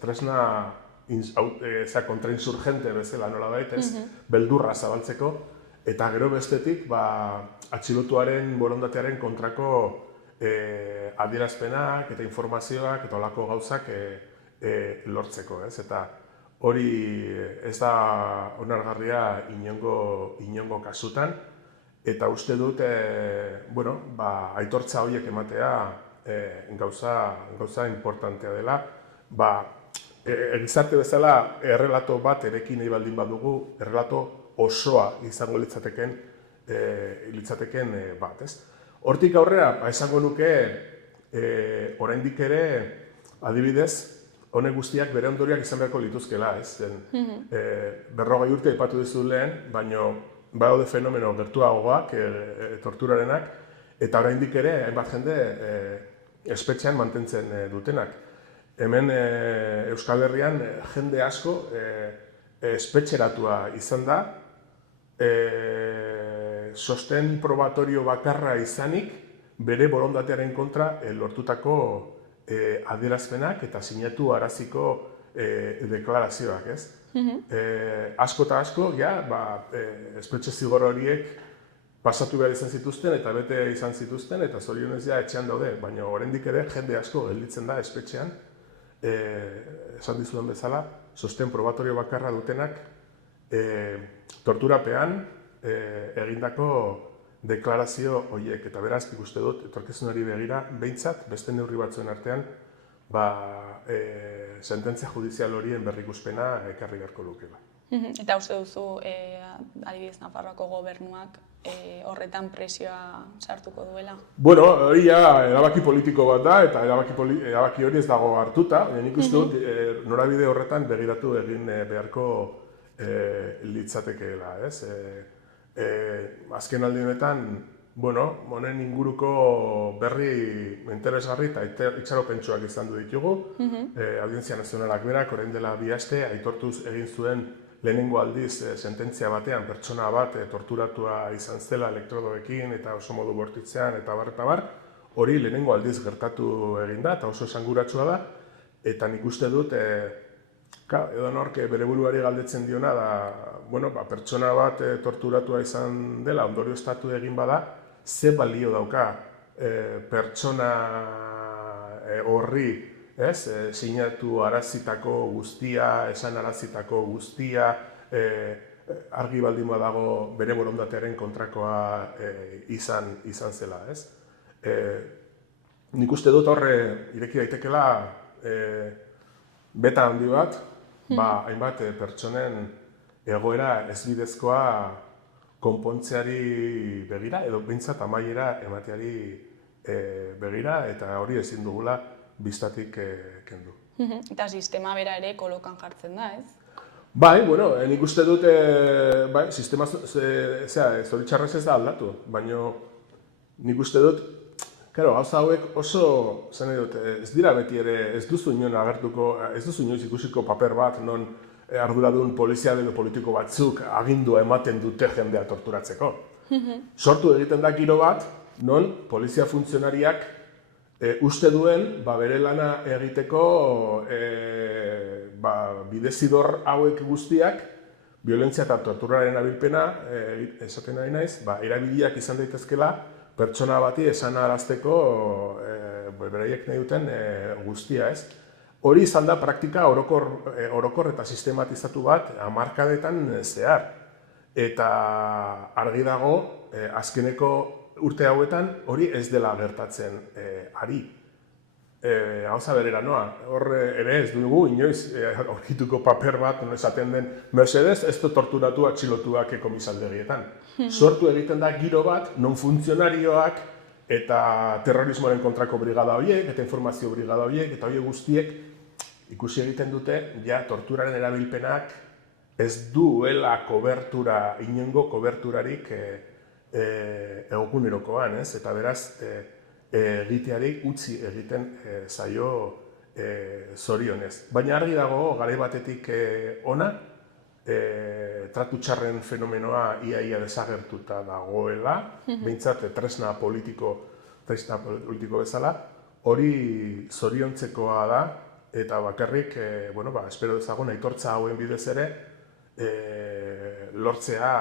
tresna kontrainsurgente bezala nolabait, beldurra zabaltzeko, eta gero bestetik atxilotuaren borondatearen kontrako adierazpenak eta informazioak eta olako gauzak lortzeko, eta hori ez da onargarria inongo kasutan, eta uste dut aitortza horiek ematea gauza importantea dela. Gizarte bezala errelato bat erekin nahi baldin badugu, errelato osoa izango litzateken bat, ez? Hortik aurrera, esango nuke, oraindik ere, adibidez, honek guztiak bere ondoriak izan beharko lituzkela, ez? 40 urte aipatu dizu lehen, baina badaude fenomeno gertuagoak, torturarenak, eta oraindik ere, hainbat jende espetxean mantentzen dutenak. Hemen Euskal Herrian jende asko espetxeratua izan da, sosten probatorio bakarra izanik, bere borondatearen kontra lortutako adierazpenak eta sinatu araziko deklarazioak, ez? Asko eta asko, espetxe zigor horiek pasatu behar izan zituzten eta bete izan zituzten eta zorionez etxean daude, baina oraindik ere jende asko gelditzen da espetxean, esan dizudan bezala, sosten probatorio bakarra dutenak torturapean egindako deklarazio horiek, eta beraz, ikuste dut, etorkizunari begira, behintzat, beste neurri batzuen artean, sententzia judizial horien berrikuspena ekarri beharko lukela. Eta uste duzu, adibidez Nafarroako gobernuak horretan presioa sartuko duela? Bueno, hori erabaki politiko bat da, eta erabaki hori ez dago hartuta, nik uste dut, norabide horretan begiratu egin beharko litzatekeela, ez? Azken aldi honetan, honen inguruko berri interesgarri eta itxaropentsuak izan du ditugu. Audientzia Nazionalak berak, orain dela 2 aste, aitortuz egin zuen lehenengo aldiz sententzia batean pertsona bat torturatua izan zela elektrodoekin eta oso modu bortitzean eta bar. Hori lehenengo aldiz gertatu egin da eta oso esanguratsua da. Eta nik uste dut, edonork bere buruari galdetzen diona da, pertsona bat torturatua izan dela, ondorioztatu egin bada, ze balio dauka pertsona horri sinatu arazitako guztia, esan arazitako guztia, argi baldin badago bere borondatearen kontrakoa izan zela, ez? Nik uste dut horre ireki daitekela beta handi bat, hainbat pertsonen egoera ezbidezkoa konpontzeari begira, edo behintzat amaiera emateari begira, eta hori ezin dugula biztatik kendu. Eta sistema bera ere kolokan jartzen da, ez? Nik uste dut, sistema zoritxarrez ez da aldatu, baina nik uste dut, gauza hauek oso, ez dira beti ere, ez duzu inoiz ikusiko paper bat, non arduradun polizial edo politiko batzuk agindua ematen dute jendea torturatzeko. Sortu egiten da giro bat, non polizia funtzionariak uste duen bere lana egiteko bidezidor hauek guztiak, violentzia eta torturaren abilpena, esaten nahi naiz, erabiliak izan daitezkela, pertsona bati esan arazteko beraiek nahi duten guztia, ez? Hori izan da praktika orokor eta sistematizatu bat hamarkadetan zehar. Eta argi dago, azkeneko urte hauetan hori ez dela gertatzen ari. Gauza berera noa, hor ere ez dugu inoiz aurkituko paper bat esaten den mesedez ez du torturatu atxilotuak komisaldegietan. Sortu egiten da giro bat, non funtzionarioak eta terrorismoaren kontrako brigada horiek, eta informazio brigada horiek, eta horiek guztiek ikusi egiten dute, torturaren erabilpenak ez duela inongo koberturarik egunerokoan, ez? Eta beraz, egiteari utzi egiten zaio zorionez. Baina argi dago, garai batetik ona, tratu txarren fenomenoa ia desagertuta dagoela, behintzat tresna politiko bezala, hori zoriontzekoa da, eta bakarrik, espero dezagun, aitortza hauen bidez ere, lortzea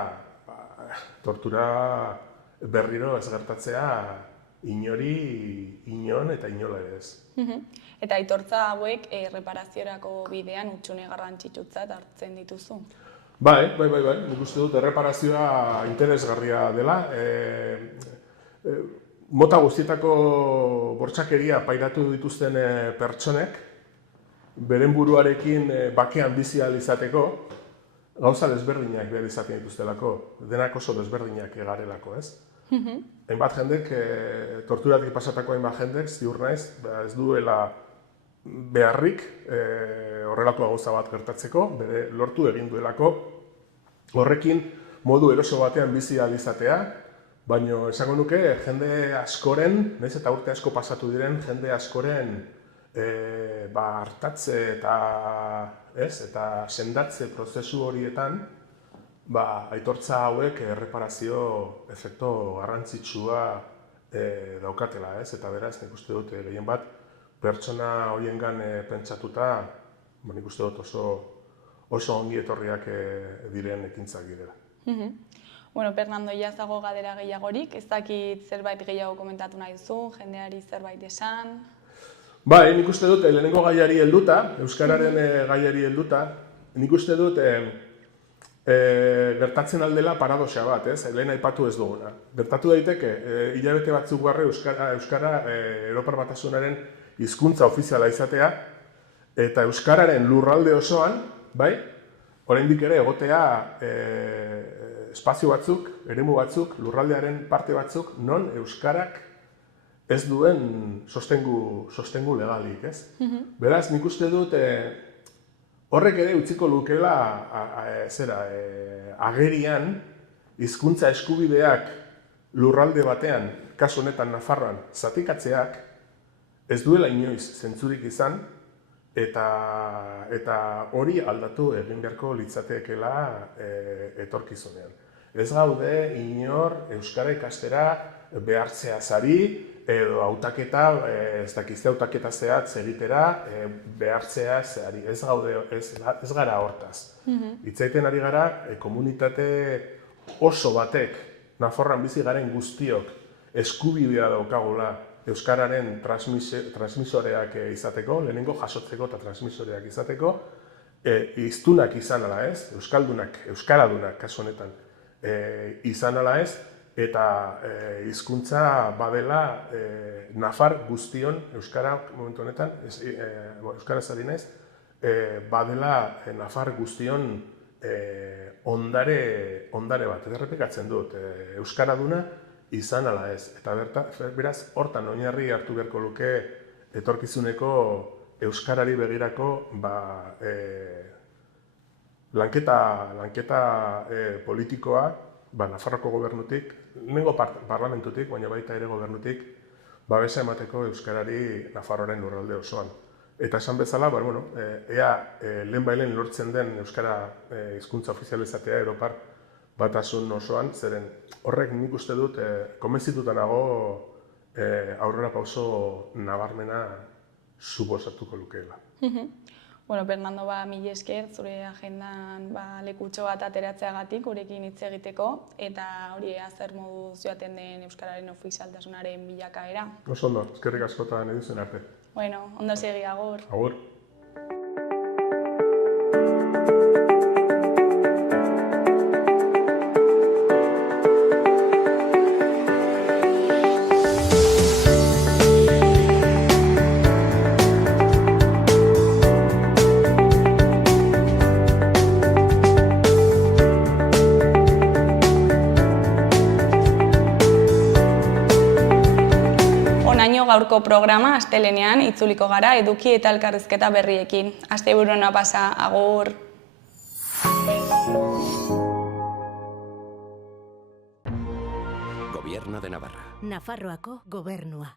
tortura berriro ez gertatzea inon eta inola ere ez. Eta aitortza hauek erreparaziorako bidean hutsune garrantzitsutzat hartzen dituzu? Bai, nik uste dut erreparazioa interesgarria dela. Mota guztietako bortxakeria pairatu dituzten pertsonek, beren buruarekin bakean bizi ahal izateko, gauza desberdinak behar izaten dituztelako, denak oso desberdinak garelako, ez? Hainbat jendek, torturatik pasatako hainbat jendek, ziur naiz, ez duela beharrik horrelako gauza bat gertatzeko, bere lortu egin duelako, horrekin modu eroso batean bizi ahal izatea, baina esango nuke jende askoren, nahiz eta urte asko pasatu diren, jende askoren hartatze eta sendatze prozesu horietan aitortza hauek erreparazio efektu garrantzitsua daukatela, ez? Eta beraz, nik uste dut gehien bat pertsona horiengan pentsatuta, nik uste dut oso ongi etorriak diren ekintzak direla. Fernando, jazago galdera gehiagorik, ez dakit zerbait gehiago komentatu nahi duzu, jendeari zerbait esan? Bai, nik uste dut lehenengo gaiari helduta, euskararen gaiari helduta, nik uste dut gertatzen aldela paradoxa bat, ez? Lehen aipatu ez duguna. Gertatu daiteke, hilabete batzuk barre Euskara Europar Batasunaren hizkuntza ofiziala izatea, eta Euskararen lurralde osoan, bai, oraindik ere egotea espazio batzuk, eremu batzuk, lurraldearen parte batzuk, non Euskarak ez duen sostengu legalik, ez? Beraz, nik uste dut horrek ere utziko lukeela agerian hizkuntza eskubideak lurralde batean, kasu honetan Nafarroan, zatikatzeak ez duela inoiz zentzurik izan eta hori aldatu egin beharko litzatekeela etorkizunean. Ez gaude inor euskara ikastera behartzeaz ari edo hautaketa, ez dakizte hautaketa zehatz egitera behartzeaz ari. Ez gara hortaz. Hitzaiten ari gara komunitate oso batek, Nafarroan bizi garen guztiok eskubidea daukagula euskararen transmisoreak izateko, lehenengo jasotzeko eta transmisoreak izateko, hiztunak izan ala ez, euskaldunak, euskaradunak kasu honetan izan ala ez, eta hizkuntza badela nafar guztion, euskara momentu honetan, euskaraz ari naiz, badela nafar guztion ondare bat, eta errepikatzen dut, euskaraduna izan ala ez. Eta beraz, hortan oinarri hartu beharko luke etorkizuneko euskarari begirako lanketa politikoa, Nafarroko gobernutik, lehenengo parlamentutik, baina baita ere gobernutik, babesa emateko euskarari Nafarroaren lurralde osoan. Eta esan bezala, ea lehenbailen lortzen den euskara hizkuntza ofiziala izatea Europar Batasun osoan, zeren horrek nik uste dut konbentzituta nago aurrera pauso nabarmena suposatuko lukeela. Fernando, mila esker, zure agendan lekutxo bat ateratzeagatik gurekin hitz egiteko, eta hori zer moduz joaten den euskararen ofizialtasunaren bilakaera. Oso ondo, eskerrik askotan eduzen arte. Ondo segi, agur. Agur. Gaurko programa astelehenean itzuliko gara eduki eta elkarrizketa berriekin. Asteburua pasa, agur! Gobierno de Navarra. Nafarroako gobernua.